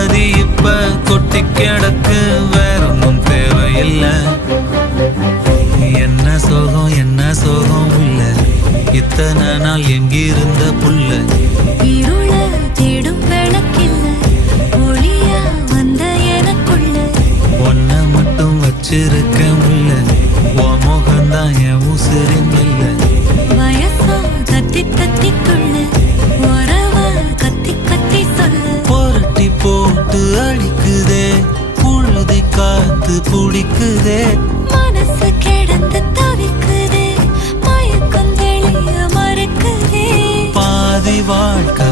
நிம்மதி இப்ப கொட்டி கிடக்கு வேறொன்னும் தேவையில்லை. என்ன சோகம் என்ன சோகம் உள்ள. இத்தனை நாள் எங்கிருந்த புள்ள. இருள தேடும் விளக்கில்ல. ஒளியா வந்த எனக்குள்ள. ஒன்ன மட்டும் வச்சிருக்க போட்டு அழிக்குதே புழுதி காத்து புடிக்குதே. மனசு கிடந்து தவிக்குதே மயக்கம் தெளிய மறுக்குதே. பாதி வாழ்க்கை